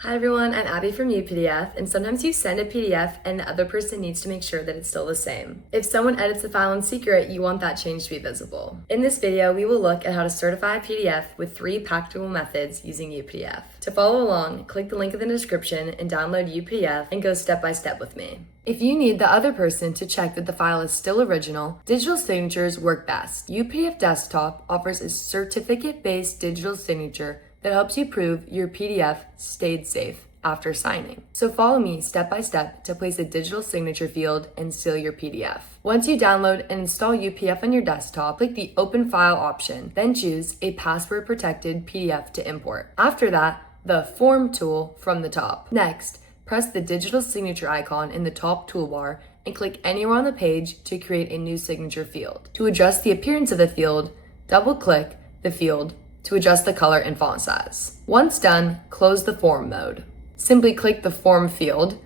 Hi everyone, I'm Abby from UPDF, and sometimes you send a PDF and the other person needs to make sure that it's still the same. If someone edits the file in secret, you want that change to be visible. In this video, we will look at how to certify a PDF with 3 practical methods using UPDF. To follow along, click the link in the description and download UPDF and go step by step with me. If you need the other person to check that the file is still original, digital signatures work best. UPDF Desktop offers a certificate-based digital signature that helps you prove your PDF stayed safe after signing. So follow me step by step to place a digital signature field and seal your PDF. Once you download and install UPDF on your desktop, click the Open File option, then choose a password-protected PDF to import. After that, the Form tool from the top. Next, press the digital signature icon in the top toolbar and click anywhere on the page to create a new signature field. To adjust the appearance of the field, double-click the field to adjust the color and font size. Once done, close the form mode. Simply click the form field.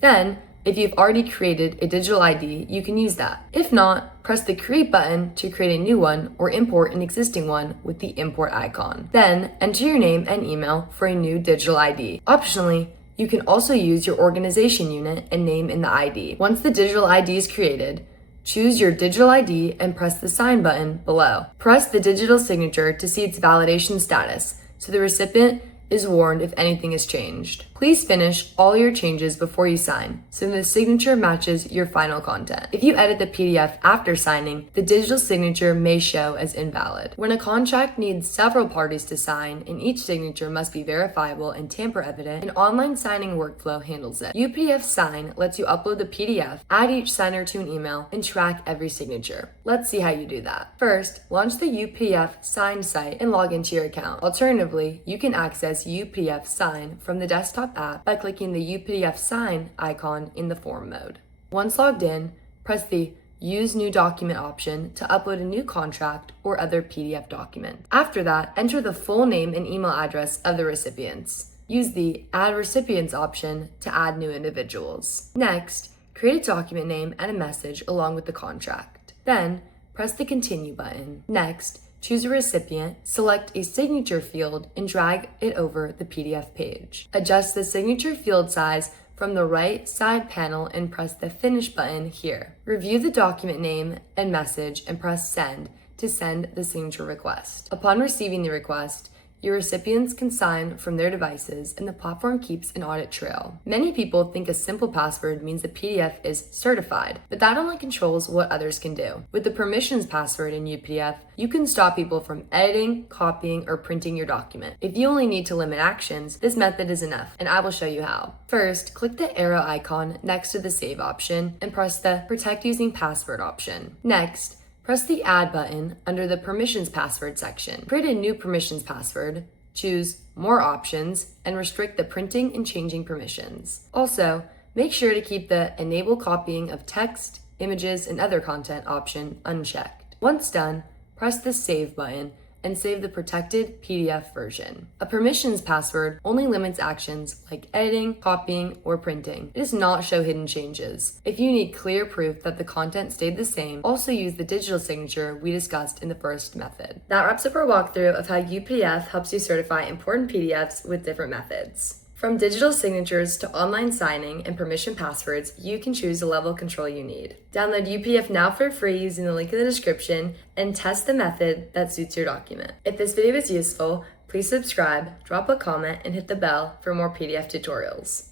Then, if you've already created a digital ID, you can use that. If not, press the create button to create a new one or import an existing one with the import icon. Then, enter your name and email for a new digital ID. Optionally, you can also use your organization unit and name in the ID. Once the digital ID is created, choose your digital ID and press the sign button below. Press the digital signature to see its validation status, so the recipient is warned if anything is changed. Please finish all your changes before you sign, so the signature matches your final content. If you edit the PDF after signing, the digital signature may show as invalid. When a contract needs several parties to sign and each signature must be verifiable and tamper evident, an online signing workflow handles it. UPDF Sign lets you upload the PDF, add each signer to an email, and track every signature. Let's see how you do that. First, launch the UPDF Sign site and log into your account. Alternatively, you can access UPDF Sign from the desktop app by clicking the UPDF Sign icon in the form mode. Once logged in, press the Use New Document option to upload a new contract or other PDF document. After that, enter the full name and email address of the recipients. Use the Add Recipients option to add new individuals. Next, create a document name and a message along with the contract. Then, press the Continue button. Next, choose a recipient, select a signature field, and drag it over the PDF page. Adjust the signature field size from the right side panel and press the Finish button here. Review the document name and message and press Send to send the signature request. Upon receiving the request, your recipients can sign from their devices and the platform keeps an audit trail. Many people think a simple password means the PDF is certified, but that only controls what others can do. With the permissions password in UPDF, you can stop people from editing, copying, or printing your document. If you only need to limit actions, this method is enough, and I will show you how. First, click the arrow icon next to the Save option and press the Protect Using Password option. Next, press the Add button under the Permissions Password section. Create a new permissions password, choose More Options, and restrict the printing and changing permissions. Also, make sure to keep the Enable Copying of Text, Images, and Other Content option unchecked. Once done, press the Save button and save the protected PDF version. A permissions password only limits actions like editing, copying, or printing. It does not show hidden changes. If you need clear proof that the content stayed the same, also use the digital signature we discussed in the first method. That wraps up our walkthrough of how UPDF helps you certify important PDFs with different methods. From digital signatures to online signing and permission passwords, you can choose the level of control you need. Download UPDF now for free using the link in the description and test the method that suits your document. If this video was useful, please subscribe, drop a comment, and hit the bell for more PDF tutorials.